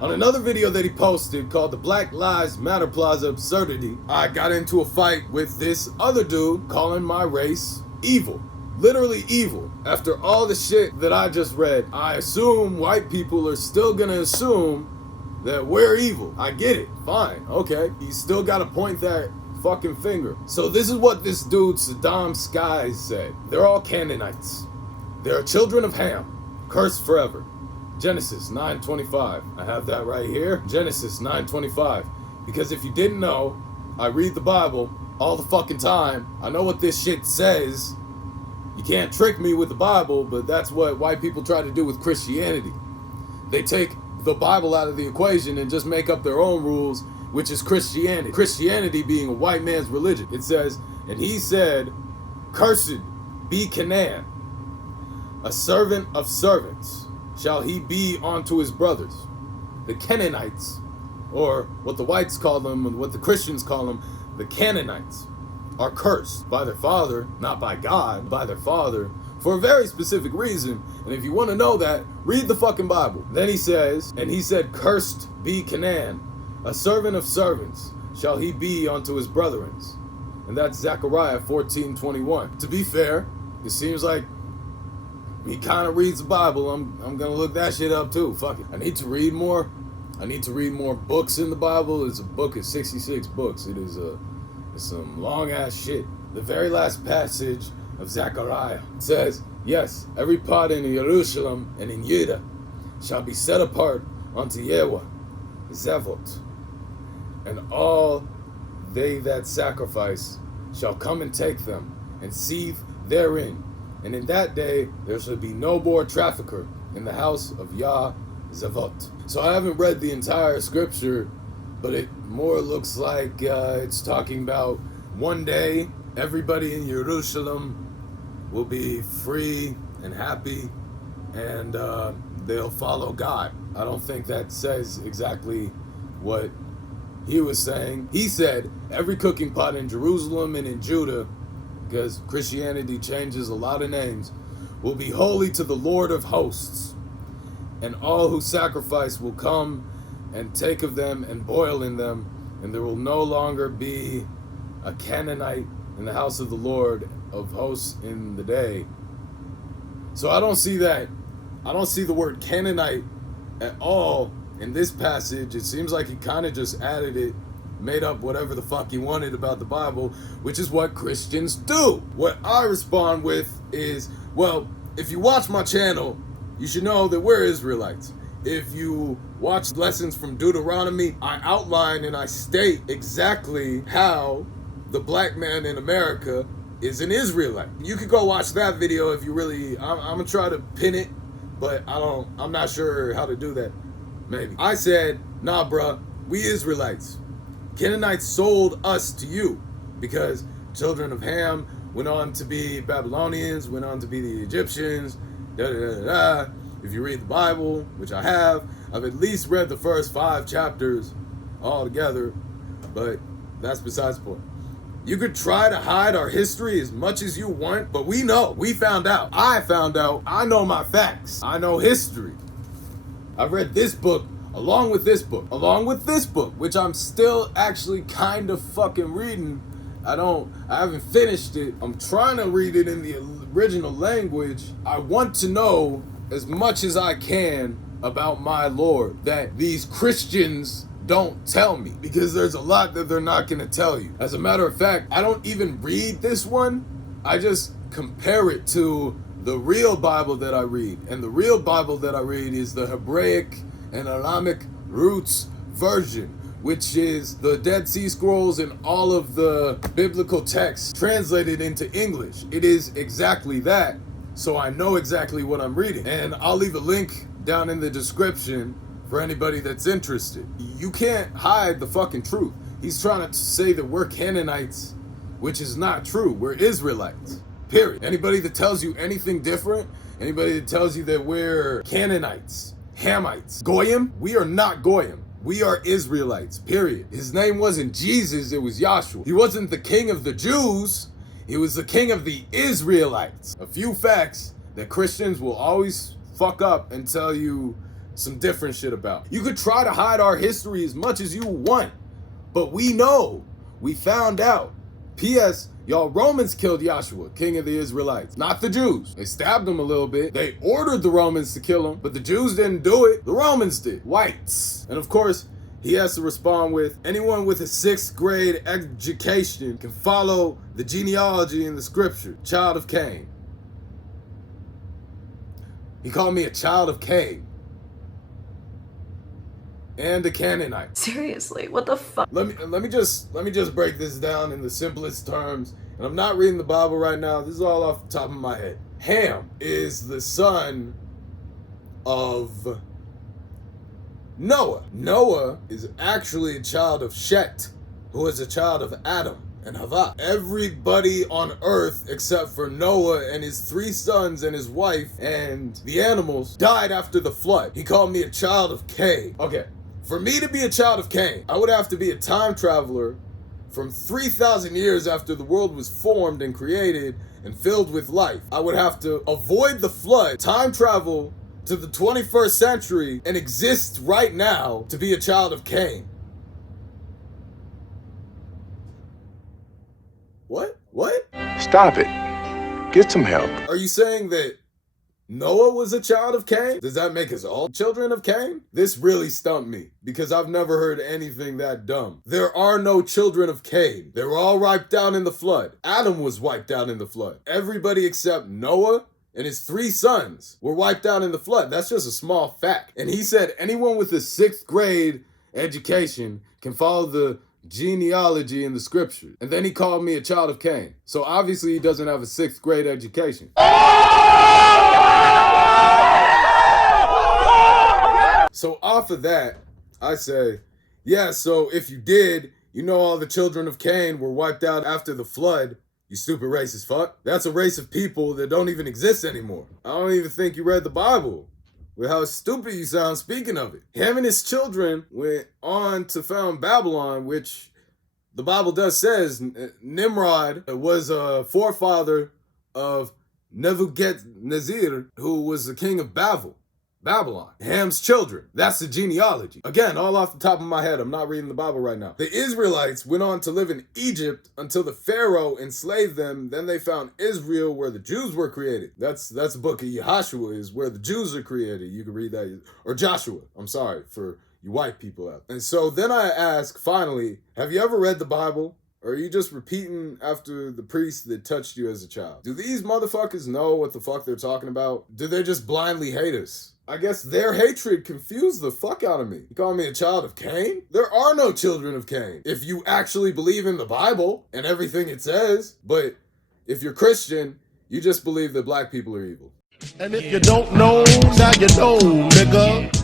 On another video that he posted called the Black Lives Matter Plaza Absurdity, I got into a fight with this other dude calling my race evil. Literally evil. After all the shit that I just read, I assume white people are still gonna assume that we're evil. I get it. Fine. Okay. You still gotta point that fucking finger. So this is what this dude Saddam Skies said. They're all Canaanites. They're children of Ham, cursed forever. Genesis 9:25. I have that right here. Genesis 9:25. Because if you didn't know, I read the Bible all the fucking time. I know what this shit says. You can't trick me with the Bible, but that's what white people try to do with Christianity. They take the Bible out of the equation and just make up their own rules, which is Christianity. Christianity being a white man's religion. It says, and he said, "Cursed be Canaan, a servant of servants shall he be unto his brothers." The Canaanites, or what the whites call them, and what the Christians call them, the Canaanites, are cursed by their father, not by God, by their father, for a very specific reason. And if you want to know that, read the fucking Bible. Then he says, and he said, "Cursed be Canaan, a servant of servants shall he be unto his brethren." And that's Zechariah 14:21. To be fair, it seems like he kind of reads the Bible. I'm gonna look that shit up too. Fuck it. I need to read more. I need to read more books in the Bible. It's a book of 66 books. It's some long ass shit. The very last passage of Zechariah says, "Yes, every part in Jerusalem and in Judah shall be set apart unto Yahweh, Zevot, and all they that sacrifice shall come and take them, and seethe therein. And in that day there shall be no more trafficker in the house of Yah Zevot." So I haven't read the entire scripture, but it more looks like it's talking about one day everybody in Jerusalem will be free and happy, and they'll follow God. I don't think that says exactly what he was saying. He said every cooking pot in Jerusalem and in Judah, because Christianity changes a lot of names, will be holy to the Lord of hosts, and all who sacrifice will come and take of them and boil in them, and there will no longer be a Canaanite in the house of the Lord of hosts in the day. So I don't see that. I don't see the word Canaanite at all in this passage. It seems like he kind of just added it, made up whatever the fuck he wanted about the Bible, which is what Christians do. What I respond with is, well, if you watch my channel, you should know that we're Israelites. If you watch lessons from Deuteronomy, I outline and I state exactly how the black man in America is an Israelite. You could go watch that video if you really, I'm gonna try to pin it, but I'm not sure how to do that. Maybe. I said, nah bruh, we Israelites. Canaanites sold us to you because children of Ham went on to be Babylonians, went on to be the Egyptians, da da da da. If you read the Bible, which I have, I've at least read the first 5 chapters all together, but that's besides the point. You could try to hide our history as much as you want, but we know, we found out. I found out, I know my facts. I know history. I've read this book along with this book, which I'm still actually kind of fucking reading. I haven't finished it. I'm trying to read it in the original language. I want to know as much as I can about my Lord that these Christians don't tell me, because there's a lot that they're not going to tell you. As a matter of fact, I don't even read this one. I just compare it to the real Bible that I read. And the real Bible that I read is the Hebraic and Aramic roots version, which is the Dead Sea Scrolls and all of the biblical texts translated into English. It is exactly that. So I know exactly what I'm reading. And I'll leave a link down in the description for anybody that's interested. You can't hide the fucking truth. He's trying to say that we're Canaanites, which is not true. We're Israelites, period. Anybody that tells you anything different, anybody that tells you that we're Canaanites, Hamites, Goyim, we are not Goyim. We are Israelites, period. His name wasn't Jesus, it was Yahshua. He wasn't the king of the Jews, he was the king of the Israelites. A few facts that Christians will always fuck up and tell you some different shit about. You could try to hide our history as much as you want, but we know, we found out. P.S. Y'all Romans killed Joshua, king of the Israelites, not the Jews. They stabbed him a little bit. They ordered the Romans to kill him, but the Jews didn't do it. The Romans did. Whites. And of course, he has to respond with, anyone with a 6th grade education can follow the genealogy in the scripture. Child of Cain. He called me a child of Cain. And a Canaanite. Seriously, what the fuck? Let me just break this down in the simplest terms. And I'm not reading the Bible right now. This is all off the top of my head. Ham is the son of Noah. Noah is actually a child of Shet, who is a child of Adam and Hava. Everybody on earth except for Noah and his 3 sons and his wife and the animals died after the flood. He called me a child of Cain. Okay. For me to be a child of Cain, I would have to be a time traveler from 3,000 years after the world was formed and created and filled with life. I would have to avoid the flood, time travel to the 21st century, and exist right now to be a child of Cain. What? Stop it. Get some help. Are you saying that Noah was a child of Cain? Does that make us all children of Cain? This really stumped me, because I've never heard anything that dumb. There are no children of Cain. They were all wiped out in the flood. Adam was wiped out in the flood. Everybody except Noah and his 3 sons were wiped out in the flood. That's just a small fact. And he said anyone with a 6th grade education can follow the genealogy in the scripture. And then he called me a child of Cain. So obviously he doesn't have a 6th grade education. So off of that, I say, yeah, so if you did, you know all the children of Cain were wiped out after the flood, you stupid racist fuck. That's a race of people that don't even exist anymore. I don't even think you read the Bible with how stupid you sound speaking of it. Him and his children went on to found Babylon, which the Bible does says Nimrod was a forefather of Nebuchadnezzar, who was the king of Babylon. Ham's children. That's the genealogy. Again, all off the top of my head. I'm not reading the Bible right now. The Israelites went on to live in Egypt until the Pharaoh enslaved them. Then they found Israel, where the Jews were created. That's the book of Yahshua, is where the Jews are created. You can read that. Or Joshua. I'm sorry for you white people out. And so then I ask, finally, have you ever read the Bible? Or are you just repeating after the priest that touched you as a child? Do these motherfuckers know what the fuck they're talking about? Do they just blindly hate us? I guess their hatred confused the fuck out of me. You call me a child of Cain? There are no children of Cain, if you actually believe in the Bible and everything it says. But if you're Christian, you just believe that black people are evil. And if you don't know, now you know, nigga.